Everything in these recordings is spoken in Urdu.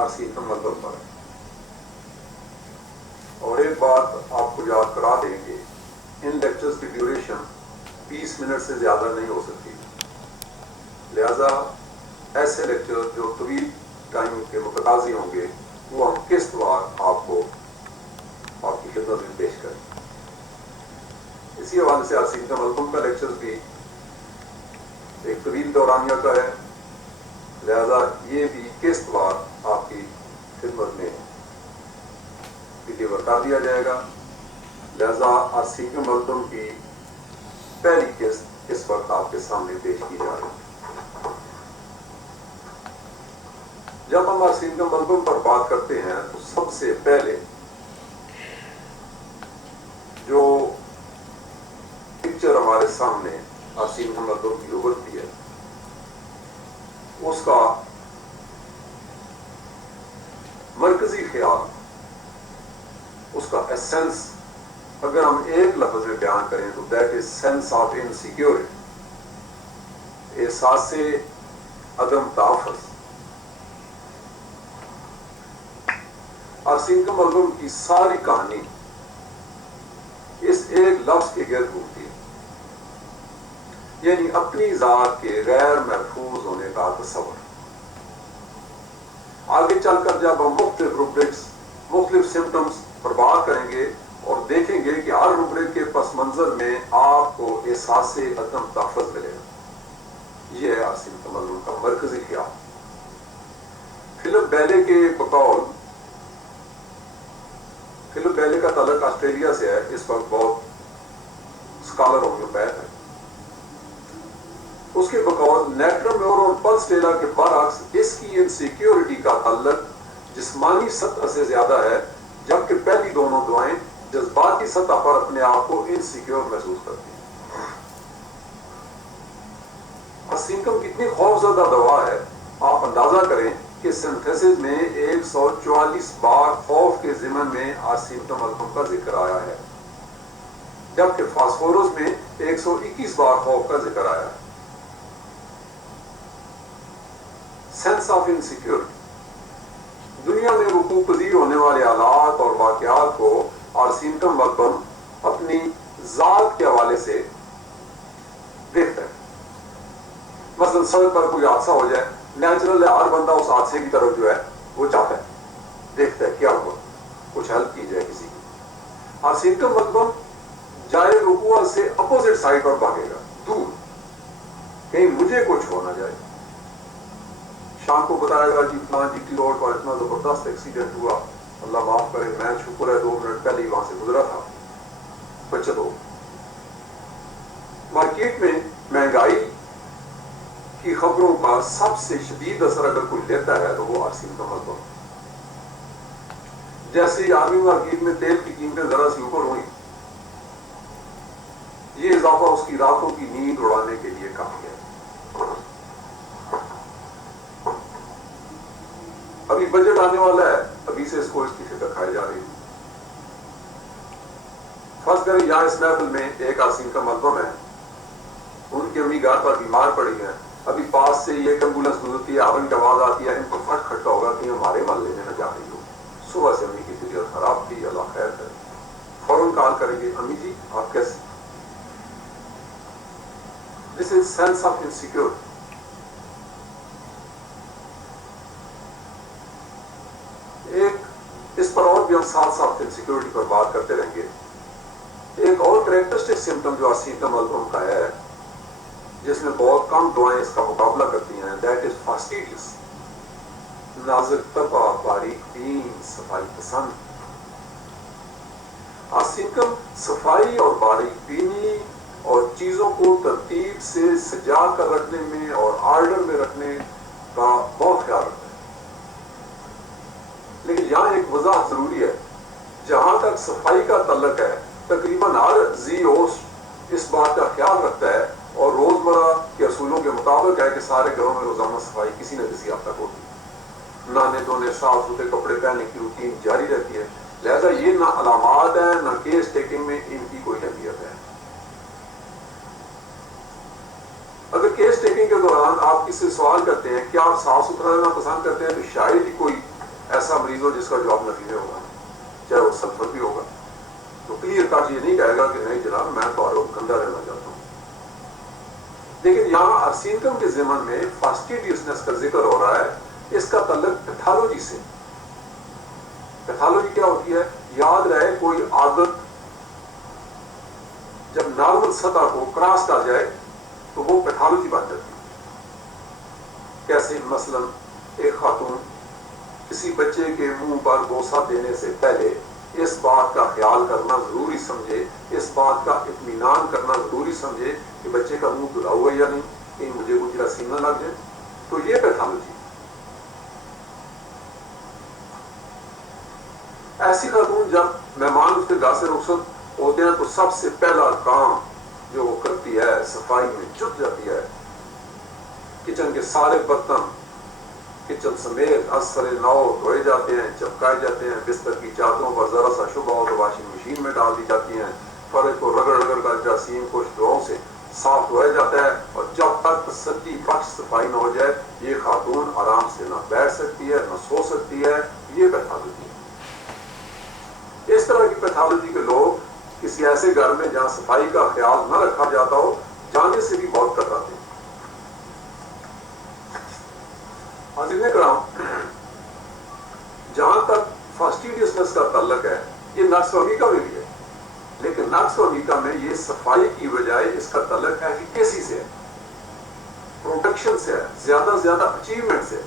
عرصی تمدن پر ہے. اور ایک بات آپ کو یاد کرا دیں کہ ان لیکچرز کی ڈیوریشن 20 منٹ سے زیادہ نہیں ہو سکتی. لہذا ایسے لیکچر جو طویل ٹائم کے متقاضی ہوں گے وہ ہم قسط وار آپ کو آپ کی خدمت میں پیش کریں. اسی حوالے سے عرصی تمدن کا لیکچر بھی ایک طویل دورانیہ کا ہے. لہذا یہ بھی قسط وار آپ کی خدمت میں ڈلیور کر دیا جائے گا. لہذا عرصی تمدن کی پہلی قسط اس وقت آپ کے سامنے پیش کی جا رہی ہے. جب ہم عرصی تمدن پر بات کرتے ہیں تو سب سے پہلے جو پکچر ہمارے سامنے عرصی تمدن کی ابھرتی ہے اس کا مرکزی خیال، اس کا ایسنس اگر ہم ایک لفظ میں بیان کریں تو that is sense of insecurity, احساس عدم تحفظ. عرصی تمدن کی ساری کہانی اس ایک لفظ کے گرد گھومتی ہے، یعنی اپنی ذات کے غیر محفوظ ہونے کا تصور. آگے چل کر جب ہم مختلف روبرکس، مختلف سمٹمز پر بات کریں گے اور دیکھیں گے کہ ہر روبرک کے پس منظر میں آپ کو احساس عدم تحفظ ملے گا. یہ ہے عرصی تمدن کا مرکزی خیال. فلپ بیلے کے بقول، فلپ بیلے کا تعلق آسٹریلیا سے ہے، اس وقت بہت اسکالر ہومیوپیتھ ہے. اس کے بقول نیٹرمور اور پلسٹیلا کے برعکس اس کی انسیکیورٹی کا تعلق جسمانی سطح سے زیادہ ہے، جبکہ پہلی دونوں دعائیں جذباتی سطح پر اپنے آپ کو انسیکیور محسوس کرتی ہیں. عرصیکم کتنی خوفزدہ دوا ہے. آپ اندازہ کریں کہ سنتھیسس میں 144 بار خوف کے ضمن میں عرصی تمدن کا ذکر آیا ہے، جبکہ فاسفورس میں 121 بار خوف کا ذکر آیا ہے. سینس آف انسیکیورٹی، دنیا میں وقوع پذیر ہونے والے حالات اور واقعات کو عرصی تمدن اپنی ذات کے حوالے سے دیکھتا ہے. مثلا سڑک پر کوئی حادثہ ہو جائے، نیچرل ہے ہر بندہ اس حادثے کی طرف جو ہے وہ چاہتا ہے، دیکھتا ہے کیا ہوا، کچھ ہیلپ کی جائے کسی کی. عرصی تمدن جائے وقوع سے اپوزٹ سائڈ پر بھاگے گا، دور، کہیں مجھے کچھ ہو نہ جائے. شام کو بتایا گا جی فلاں جی ٹی روڈ پر اتنا زبردست ایکسیڈنٹ ہوا، اللہ معاف کرے میں شکر ہے 2 منٹ پہلے ہی وہاں سے گزرا تھا، بچت ہو. مارکیٹ میں مہنگائی کی خبروں کا سب سے شدید اثر اگر کوئی لیتا ہے تو وہ عرصی تمدن. جیسے ہی عالمی مارکیٹ میں تیل کی قیمتیں ذرا سی اوپر ہوئی، یہ اضافہ اس کی راتوں کی نیند اڑانے کے لیے کافی ہے. ابھی بجٹ آنے والا ہے، ابھی سے اس کو اس کی فکر کھائی جا رہی ہے. فرض کریں یہاں اس محفل میں ایک عرصی تمدن ہے، ان کی امی گھر پر بیمار پڑی ہیں، ابھی پاس سے یہ ایمبولینس گزرتی ہے، ہارن کی آواز آتی ہے، ان کو فرق کھٹا ہوگا کہ ہمارے محلے میں نہ جا رہی ہو. صبح سے امی کی طبیعت خراب تھی، اللہ خیر کرے. فوراً کال کریں گے امی جی آپ کیسے. دس از سینس آف انسیکیورٹی. ایک اس پر اور بھی ہم ساتھ ساتھ انسیکیورٹی پر بات کرتے رہیں گے. ایک اور کریکٹرسٹک سمٹم جو عرصی تمدن کا ہے، جس میں بہت کم دعائیں اس کا مقابلہ کرتی ہیں، دیٹ از فاسٹیڈیس، نازک طبع، باریک بین، صفائی پسند. عرصیکم صفائی اور باریک بینی اور چیزوں کو ترتیب سے سجا کر رکھنے میں اور آرڈر میں رکھنے کا بہت خیال رکھتا ہے. لیکن یہاں ایک وضاحت ضروری ہے، جہاں تک صفائی کا تعلق ہے تقریباً ہر ذی ہوش اس بات کا خیال رکھتا ہے اور روزمرہ کے اصولوں کے مطابق ہے کہ سارے گھروں میں روزانہ صفائی کسی نہ کسی حد تک ہوتی ہے، نہانے دھونے، صاف ستھرے کپڑے پہننے کی روٹین جاری رہتی ہے. لہذا یہ نہ علامات ہیں نہ کیس ٹیکنگ میں ان کی کوئی اہمیت ہے. اگر کیس ٹیکنگ کے دوران آپ کسی سے سوال کرتے ہیں کہ آپ صاف ستھرا رہنا پسند کرتے ہیں تو شاید ہی کوئی ایسا مریض ہو جس کا جواب نفی میں ہوگا، چاہے وہ سلفر بھی ہوگا، تو کلیئر کٹ یہ نہیں کہے گا کہ نہیں جناب میں تو اور گندا رہنا چاہتا ہوں. لیکن یہاں ارسینکم کے ضمن میں فاسٹیڈیسنس کا ذکر ہو رہا ہے، اس کا تعلق پیتھالوجی سے. پیتھالوجی کیا ہوتی ہے؟ یاد رہے کوئی عادت جب نارمل سطح کو کراس کر جائے تو وہ پیتھالوجی بن جاتی ہے. کیسے؟ مثلا ایک خاتون کسی بچے کے منہ پر بوسہ دینے سے پہلے اس بات کا خیال کرنا ضروری سمجھے، اس بات کا اطمینان کرنا ضروری سمجھے کہ بچے کا منہ دھلا ہوا یا نہیں، کہیں مجھے کچھ جراثیم نہ لگ جائے. تو یہ پیتھالوجی. ایسی خاتون جب مہمان اس کے گھر سے رخصت ہوتے ہیں تو سب سے پہلا کام جو وہ کرتی ہے صفائی میں جٹ جاتی ہے. کچن کے سارے برتن کچن سمیت اثر نو دھوئے جاتے ہیں، چپکائے جاتے ہیں، بستر کی چادروں پر ذرا سا شبہ ہو تو واشنگ مشین میں ڈال دی جاتی ہیں، فرش کو رگڑ رگڑ کر جراثیم کش دعاؤں سے صاف دھویا جاتا ہے. اور جب تک سچی بخش صفائی نہ ہو جائے یہ خاتون آرام سے نہ بیٹھ سکتی ہے نہ سو سکتی ہے. یہ پیتھالوجی ہے. اس طرح کی پیتھالوجی کے لوگ کسی ایسے گھر میں جہاں صفائی کا خیال نہ رکھا جاتا ہو جانے سے بھی بہت کتراتے ہیں. حاضرین کرام، جہاں تک فاسٹیڈیسنس کا تعلق ہے یہ نقص و حقیقہ میں بھی ہے، لیکن نقص و حقیقہ میں یہ صفائی کی بجائے اس کا تعلق ایفیکیسی سے ہے، پروڈکشن سے ہے، زیادہ سے زیادہ اچیومنٹ سے.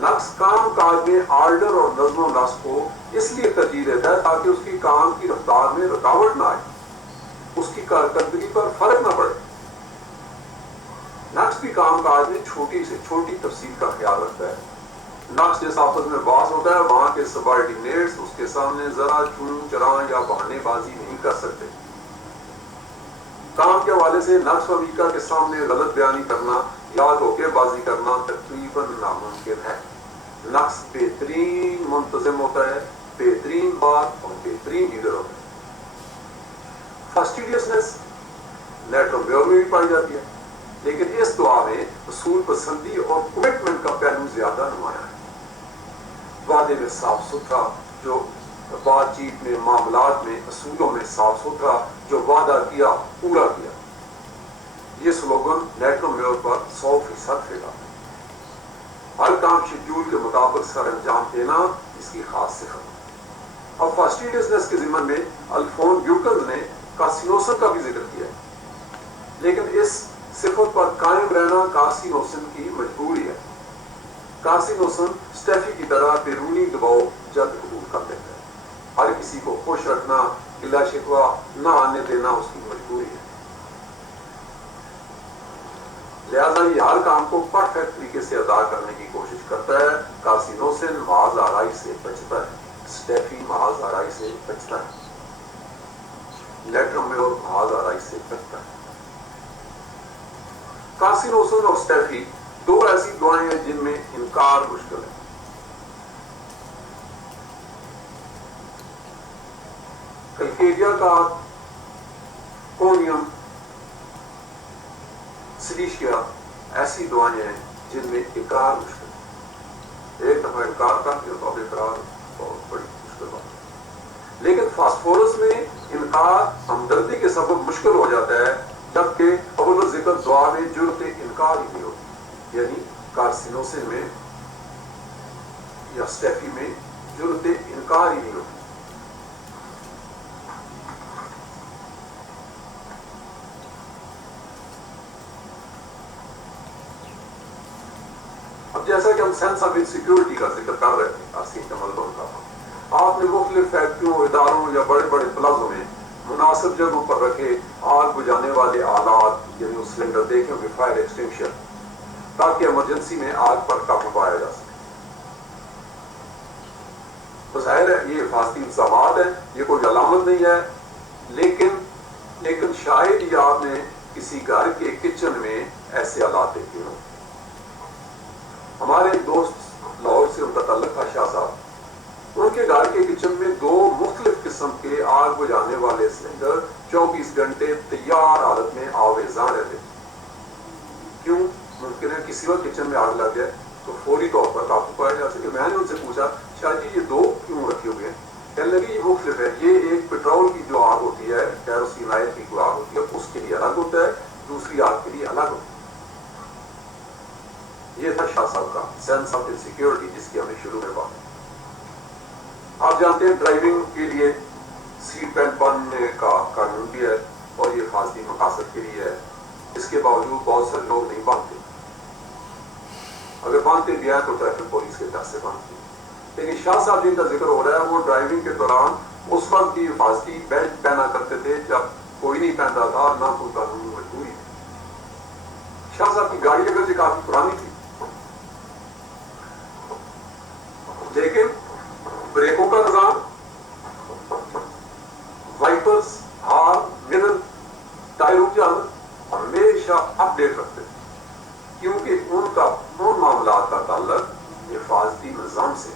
نقص کام کاج میں آرڈر اور نظم و نسق کو اس لیے ترجیح دیتا ہے تاکہ اس کی کام کی رفتار میں رکاوٹ نہ آئے، اس کی کارکردگی پر فرق نہ پڑے. نقص بھی کام کاج میں چھوٹی سے چھوٹی تفصیل کا خیال رکھتا ہے. نقص جس آپس میں باز ہوتا ہے وہاں کے سبارڈینیٹس اس کے سامنے ذرا چون چراں یا بہانے بازی نہیں کر سکتے. کام کے حوالے سے نقص و حقیقہ کے سامنے غلط بیانی کرنا یا دھوکے بازی کرنا تقریباً ناممکن ہے. نقص بہترین منتظم ہوتا ہے، بہترین بات اور بہترین لیڈر ہوتا ہے. فاسٹیڈیسنس لیٹر میور میں بھی پائی جاتی ہے، لیکن اس دعا میں اصول پسندی اور کمٹمنٹ کا پہلو زیادہ نمایاں ہے. وعدے میں صاف ستھرا، جو بات چیت میں معاملات میں اصولوں میں صاف ستھرا، جو وعدہ کیا پورا کیا. یہ سلوگن لیٹر میور پر 100% پھیلا. ہر کام شیڈول کے مطابق سر انجام دینا اس کی خاص صفت ہے. اب فاسٹیڈیسنس کے ضمن میں الفون بیوٹن نے کارسینوسن کا بھی ذکر کیا ہے، لیکن اس صفت پر قائم رہنا کارسینوسن کی مجبوری ہے. کارسینوسن اسٹیفی کی طرح بیرونی دباؤ جلد قبول کر لیتا ہے. ہر کسی کو خوش رکھنا، گلہ شکوہ نہ آنے دینا اس کی مجبوری ہے. لہذا یہ ہر کام کو پرفیکٹ طریقے سے ادا کرنے کی کوشش کرتا ہے. کارسینوسن محض آرائی سے بچتا ہے، اسٹیفی محض آرائی سے بچتا ہے، لیٹر میں اور محض آرائی سے بچتا ہے. کارسینوسن اور اسٹیفی دو ایسی دعائیں ہیں جن میں انکار مشکل ہے. کلکیریا کا کونیم سلیشیا ایسی دعائیں ہیں جن میں اقرار مشکل ہے. ایک دفعہ انکار کر کے تو اب اقرار بہت بڑی مشکل بات ہے. لیکن فاسفورس میں انکار ہمدردی کے سبب مشکل ہو جاتا ہے، جبکہ اول ذکر دعا میں جرت انکار ہی نہیں ہوتی. یعنی کارسینوسن میں یا اسٹیفی میں جرت انکار ہی نہیں ہوتی. اب جیسا کہ ہم سینس آف انسیکیورٹی کا ذکر کر رہے تھے آسین کے ملبوں کا، آپ نے مختلف فیکٹریوں، اداروں یا بڑے بڑے پلازوں میں مناسب جگہوں پر رکھے آگ بجھانے والے آلات یعنی اس سلنڈر دیکھیں گے، فائر ایکسٹنگشن، تاکہ ایمرجنسی میں آگ پر قابو پایا جا سکے. تو ظاہر ہے یہ حفاظتی انتظامات ہیں، یہ کوئی علامت نہیں ہے، لیکن شاید یہ آپ نے کسی گھر کے کچن میں ایسے آلات دیکھے ہوں. ہمارے دوست لاہور سے ان کا تعلق تھا شاہ صاحب، ان کے گھر کے کچن میں دو مختلف قسم کے آگ بجھانے والے سلنڈر 24 گھنٹے تیار حالت میں آویزاں رہتے. کیوں؟ ممکن ہے کسی وقت کچن میں آگ لگ جائے تو فوری طور پر قابو پایا جا سکے. میں نے ان سے پوچھا شاہ جی یہ دو کیوں رکھے ہوئے ہیں؟ کہنے لگے یہ مختلف ہے. یہ ایک پیٹرول کی جو آگ ہوتی ہے، کیروسین آئل کی جو آگ ہوتی ہے، اس کے لیے الگ ہوتا ہے، دوسری آگ کے لیے الگ ہوتا ہے. یہ تھا شاہ صاحب کا سینس آف انسیکیورٹی، جس کی ہم نے شروع میں بات کی. آپ جانتے ہیں ڈرائیونگ کے لیے سیٹ بیلٹ باندھنے کا قانون بھی ہے، اور یہ حفاظتی مقاصد کے لیے ہے. اس کے باوجود بہت سے لوگ نہیں باندھتے. اگر باندھتے بھی ہیں تو ٹریفک پولیس کے ڈر سے باندھتے ہیں. لیکن شاہ صاحب جن کا ذکر ہو رہا ہے وہ ڈرائیونگ کے دوران اس وقت بھی حفاظتی بیلٹ پہنا کرتے تھے جب کوئی نہیں پہنتا تھا اور نہ کوئی قانونی مجبوری تھی. شاہ صاحب کی گاڑی اگرچہ کافی پرانی تھی، لیکن بریکوں کا نظام، وائپرز، ہارن، مرر، ٹائروں کی حالت ہمیشہ اپ ڈیٹ رکھتے تھے، کیونکہ ان کا ان معاملات کا تعلق حفاظتی نظام سے